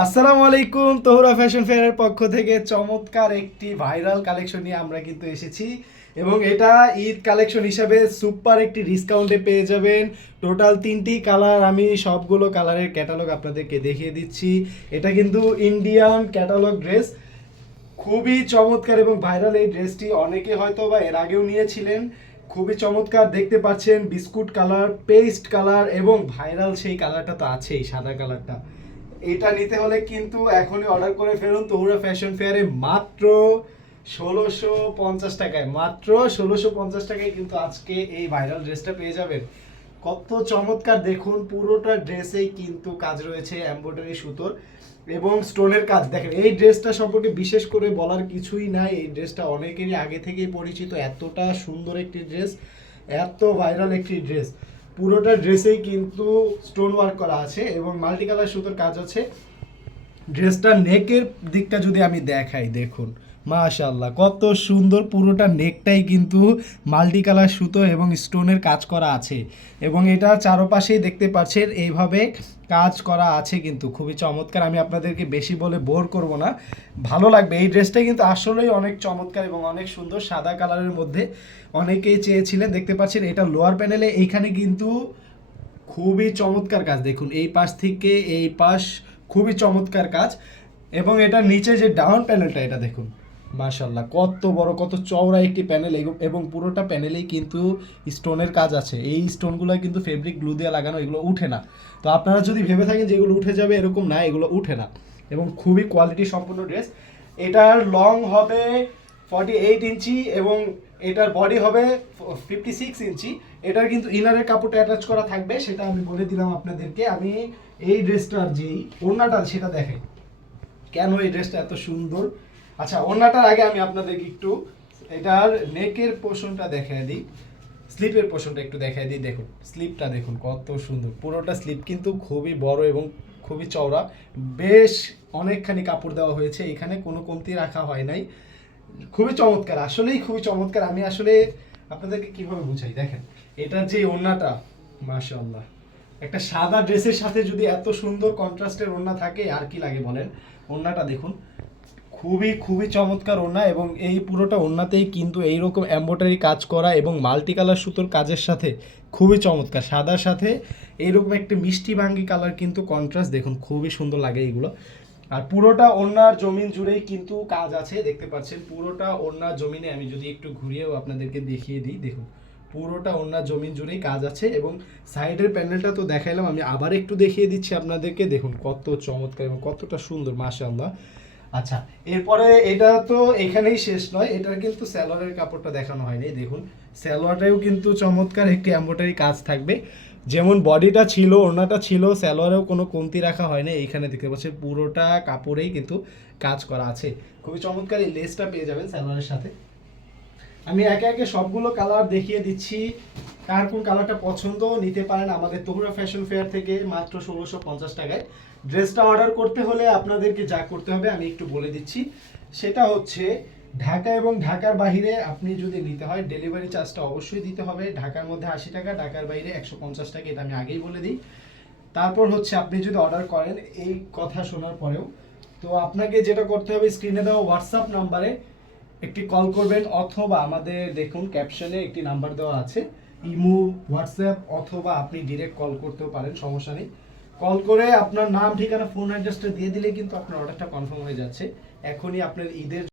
আসসালামু আলাইকুম তোহরা ফ্যাশন ফেয়ারের পক্ষ থেকে চমৎকার একটি ভাইরাল কালেকশন নিয়ে আমরা কিন্তু এসেছি। এবং এটা ঈদ কালেকশন হিসাবে সুপার একটি ডিসকাউন্টে পেয়ে যাবেন। টোটাল তিনটি কালার আমি সবগুলো কালারের ক্যাটালগ আপনাদেরকে দেখিয়ে দিচ্ছি। এটা কিন্তু ইন্ডিয়ান ক্যাটালগ ড্রেস। খুবই চমৎকার এবং ভাইরাল এই ড্রেসটি অনেকে হয়তো বা এর আগেও নিয়েছিলেন। খুবই চমৎকার দেখতে পাচ্ছেন, বিস্কুট কালার, পেস্ট কালার এবং ভাইরাল সেই কালারটা তো আছেই, সাদা কালারটা। এটা নিতে হলে কিন্তু এখনই অর্ডার করে ফেলুন। তহুরা ফ্যাশন ফেয়ারে মাত্র ষোলোশো পঞ্চাশ টাকায়, মাত্র ষোলোশো পঞ্চাশ টাকায় কিন্তু আজকে এই ভাইরাল ড্রেসটা পেয়ে যাবেন। কত চমৎকার! দেখুন, পুরোটা ড্রেসেই কিন্তু কাজ রয়েছে এমব্রয়ডারি সুতোর এবং স্টোনের কাজ। দেখেন, এই ড্রেসটা সম্পর্কে বিশেষ করে বলার কিছুই নাই। এই ড্রেসটা অনেকেরই আগে থেকেই পরিচিত। এতটা সুন্দর একটি ড্রেস এত ভাইরাল একটি ড্রেস পুরোটা ড্রেসেই কিন্তু স্টোন ওয়ার্ক করা আছে এবং মাল্টি কালার সুতোর কাজ আছে। ড্রেসটা নেকের দিকটা যদি আমি দেখাই, দেখুন। মাশাল্লাহ কত সুন্দর পুরোটা নেকটাই কিন্তু মাল্টি কালার সুতো এবং স্টোনের কাজ করা আছে। এবং এটা চারপাশেই দেখতে পাচ্ছেন, এইভাবে কাজ করা আছে কিন্তু, খুবই চমৎকার। আমি আপনাদেরকে বেশি বলে বোর করব না। ভালো লাগবে, এই ড্রেসটা কিন্তু আসলেই অনেক চমৎকার এবং অনেক সুন্দর সাদা কালারের মধ্যে অনেকেই চেয়েছিলেন, দেখতে পাচ্ছেন এটা লোয়ার প্যানেলে এইখানে কিন্তু খুবই চমৎকার কাজ। দেখুন, এই পাশ থেকে এই পাশ খুবই চমৎকার কাজ। এবং এটা নিচে যে ডাউন প্যানেলটা এটা দেখুন। মাশাল্লাহ কত বড়, কত চওড়া একটি প্যানেল এবং পুরোটা প্যানেলেই কিন্তু স্টোনের কাজ আছে। এই স্টোনগুলো কিন্তু ফেব্রিক গ্লু দিয়ে লাগানো, এগুলো উঠে না। তো আপনারা যদি ভেবে থাকেন যে এগুলো উঠে যাবে, এরকম না, এগুলো উঠে না। এবং খুবই কোয়ালিটি সম্পূর্ণ ড্রেস এটার লং হবে ফর্টি এইট ইঞ্চি এবং এটার বডি হবে ফিফটি সিক্স ইঞ্চি। এটার কিন্তু ইনারের কাপড়টা অ্যাটাচ করা থাকবে, সেটা আমি বলে দিলাম আপনাদেরকে। আমি এই ড্রেসটার যেই ওড়নাটা, সেটা দেখেন কেন এই ড্রেসটা এত সুন্দর? আচ্ছা ওড়নাটার আগে আমি আপনাদেরকে একটু এটার নেকের পোর্শনটা দেখায় দিই, স্লিপের পোর্শনটা একটু দেখায় দিই, দেখুন, স্লিপটা দেখুন, কত সুন্দর, পুরোটা স্লিপ কিন্তু খুবই বড় এবং খুবই চওড়া, বেশ অনেকখানি কাপড় দেওয়া হয়েছে, এখানে কোনো কমতি রাখা হয় নাই, খুবই চমৎকার, আসলেই খুবই চমৎকার, আমি আসলে আপনাদেরকে কীভাবে বুঝাই, দেখেন, এটা যে ওড়নাটা, মাশাআল্লাহ, একটা সাদা ড্রেসের সাথে যদি এত সুন্দর কন্ট্রাস্টের ওড়না থাকে, আর কি লাগে বলেন, ওড়নাটা দেখুন খুবই খুবই চমৎকার ওড়না এবং এই পুরোটা ওড়নাতেই কিন্তু এইরকম এম্ব্রয়ডারি কাজ করা এবং মাল্টি কালার সুতোর কাজের সাথে খুবই চমৎকার। সাদার সাথে এইরকম একটি মিষ্টি ভাঙ্গি কালার কিন্তু কন্ট্রাস্ট দেখুন, খুবই সুন্দর লাগে এইগুলো। আর পুরোটা ওড়নার জমিন জুড়েই কিন্তু কাজ আছে, দেখতে পাচ্ছেন। পুরোটা ওড়নার জমিনে আমি যদি একটু ঘুরিয়েও আপনাদেরকে দেখিয়ে দিই, দেখুন। পুরোটা ওড়নার জমিন জুড়েই কাজ আছে এবং সাইডের প্যানেলটা তো দেখাইলাম, আমি আবার একটু দেখিয়ে দিচ্ছি আপনাদেরকে। দেখুন কত চমৎকার এবং কতটা সুন্দর, মাশাআল্লাহ। আচ্ছা এরপরে এটা তো এখানেই শেষ নয় এটার কিন্তু স্যালোয়ারের কাপড়টা দেখানো হয়নি, দেখুন। স্যালোয়ারটাও কিন্তু চমৎকার একটি এম্ব্রয়ডারি কাজ থাকবে। যেমন বডিটা ছিল ওনাটা ছিল স্যালোয়ারেও কোনো কমতি রাখা হয়নি এইখানে দেখতে পাচ্ছি, পুরোটা কাপড়েই কিন্তু কাজ করা আছে। খুবই চমৎকার এই লেসটা পেয়ে যাবেন স্যালোয়ারের সাথে। আমি একে একে সবগুলো কালার দেখিয়ে দিচ্ছি। কার কোন কালারটা পছন্দ নিতে পারেন আমাদের তহুরা ফ্যাশন ফেয়ার থেকে মাত্র ষোলোশো পঞ্চাশ টাকায়। ড্রেসটা অর্ডার করতে হলে আপনাদেরকে যা করতে হবে আমি একটু বলে দিচ্ছি। সেটা হচ্ছে, ঢাকা এবং ঢাকার বাইরে আপনি যদি নিতে হয় ডেলিভারি চার্জটা অবশ্যই দিতে হবে। ঢাকার মধ্যে আশি টাকা, ঢাকার বাইরে একশো পঞ্চাশ টাকা, এটা আমি আগেই বলে দিই। তারপর হচ্ছে, আপনি যদি অর্ডার করেন, এই কথা শোনার পরেও। তো আপনাকে যেটা করতে হবে স্ক্রিনে দেওয়া হোয়াটসঅ্যাপ নাম্বারে একটি কল করবেন অথবা আমাদের দেখুন ক্যাপশনে একটি নাম্বার দেওয়া আছে। ইমো, হোয়াটসঅ্যাপ অথবা আপনি ডিরেক্ট কল করতেও পারেন, সমস্যা নেই। কল করে আপনার নাম, ঠিকানা ফোন অ্যাড্রেসটা দিয়ে দিলে কিন্তু আপনার অর্ডারটা কনফার্ম হয়ে যাচ্ছে। এখনই আপনার ঈদের